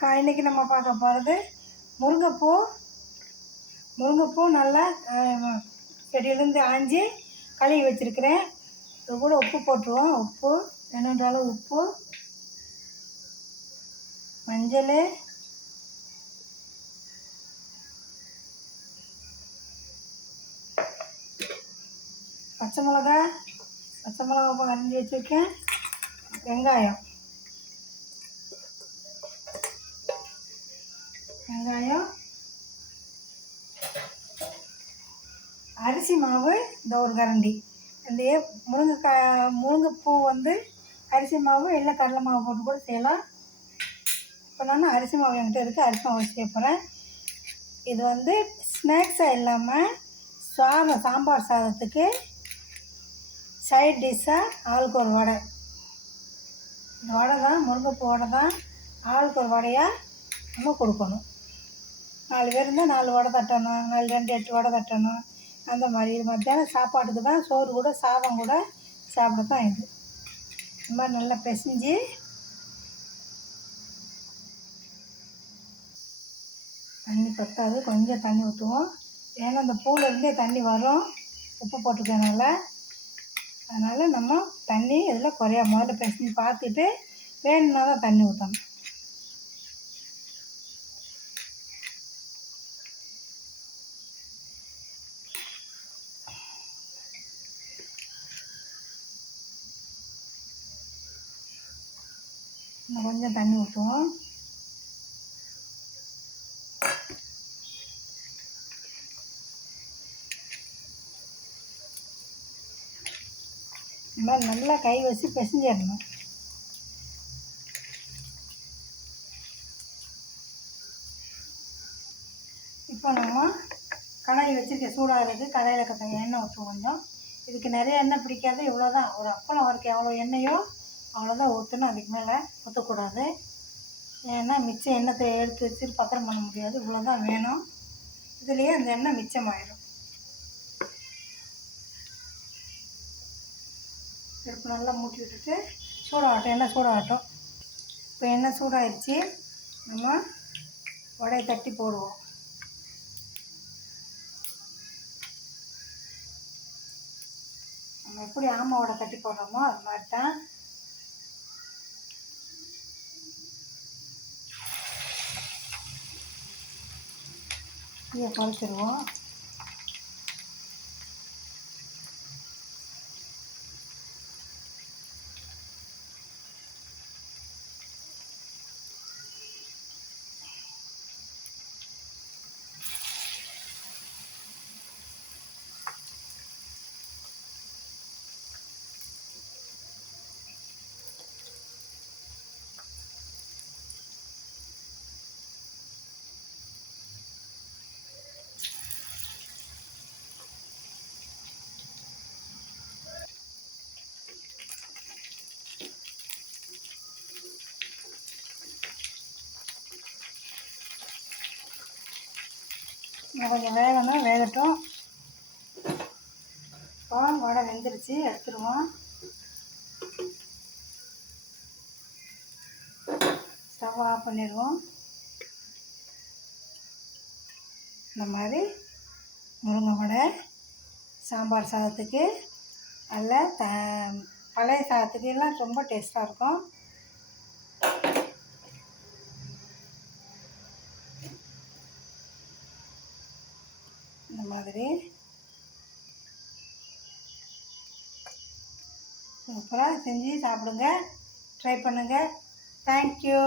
இன்றைக்கி நம்ம பார்க்க போகிறது முருங்கைப்பூ. முருங்கைப்பூ நல்லா செடியிலேருந்து ஆஞ்சி கழுவி வச்சுருக்கிறேன். இது கூட உப்பு போட்டுருவோம். உப்பு என்னென்றாலும் உப்பு மஞ்சள் பச்சை மிளகா பச்சை மிளகா அரிஞ்சு வச்சுருக்கேன். வெங்காயம். வெங்காயம் அரிசி மாவு இந்த ஒரு கரண்டி. இந்த முருங்கைக்காய் முருங்கைப்பூ வந்து அரிசி மாவு இல்லை கடலை மாவு போட்டு கூட செய்யலாம். இப்போ நான் அரிசி மாவு என்கிட்ட இருக்குது அரிசி மாவு செய்ய போகிறேன் இது வந்து ஸ்நாக்ஸாக இல்லாமல் சாதம் சாம்பார் சாதத்துக்கு சைட் டிஷ்ஷாக ஆளுக்கு ஒரு வடை. இந்த வடை தான் முருங்கைப்பூ வடை தான் ஆளுக்கு ஒரு வடையாக நம்ம கொடுக்கணும். நாலு பேர் இருந்தால் நாலு வடை தட்டணும் நாலு ரெண்டு எட்டு வடை தட்டணும். அந்த மாதிரி இது மத்தியானம் சாப்பாட்டுக்கு தான் சோறு கூட சாதம் கூட சாப்பிட தான் இது இந்த மாதிரி நல்லா பிசைஞ்சு தண்ணி பத்தாது கொஞ்சம் தண்ணி ஊற்றுவோம் ஏன்னா அந்த பூவில் தண்ணி வரும் உப்பு போட்டுக்கனால அதனால் நம்ம தண்ணி இதில் குறையா முதல்ல பிசைஞ்சு பார்த்துட்டு வேணும்னா தான் தண்ணி ஊற்றணும் இன்னும் கொஞ்சம் தண்ணி ஊற்றுவோம் இந்த மாதிரி நல்லா கை வச்சு பிசைஞ்சிடணும். இப்போ நம்ம கடாய் வச்சுருக்க சூடாகிறது கடாயில் கத்த எண்ணெய் ஊற்றுவோம் கொஞ்சம். இதுக்கு நிறைய எண்ணெய் பிடிக்காது இவ்வளோ தான் ஒரு அப்பளம் வரைக்கும் எவ்வளோ எண்ணெயோ அவ்வளோதான் ஊற்றணும் அதுக்கு மேலே ஊற்றக்கூடாது ஏன்னா மிச்சம் எண்ணெத்தை எடுத்து வச்சுட்டு பத்திரம் பண்ண முடியாது. இவ்வளோ தான் வேணும். இதுலேயே அந்த எண்ணெய் மிச்சமாயிடும் அடுப்பு நல்லா மூட்டி விட்டுட்டு சூடாகட்டும். எண்ணெய் சூடாகட்டும். இப்போ எண்ணெய் சூடாயிருச்சு. நம்ம வடையை தட்டி போடுவோம். நம்ம எப்படி ஆமாவோட தட்டி போடுறோமோ அது மாதிரி தான் இதை குறைச்சிருவோம் இன்னும் கொஞ்சம் வேகணும் வேகட்டும். இப்போ வடை வெந்துருச்சு எடுத்துருவோம். ஸ்டவ் ஆஃப் பண்ணிடுவோம். இந்த மாதிரி முருங்கை வடை சாம்பார் சாதத்துக்கு நல்ல த பழைய சாதத்துக்கு எல்லாம் ரொம்ப டேஸ்ட்டாக இருக்கும். மாதிரி சூப்பராக செஞ்சு சாப்பிடுங்க ட்ரை பண்ணுங்கள் தேங்க்யூ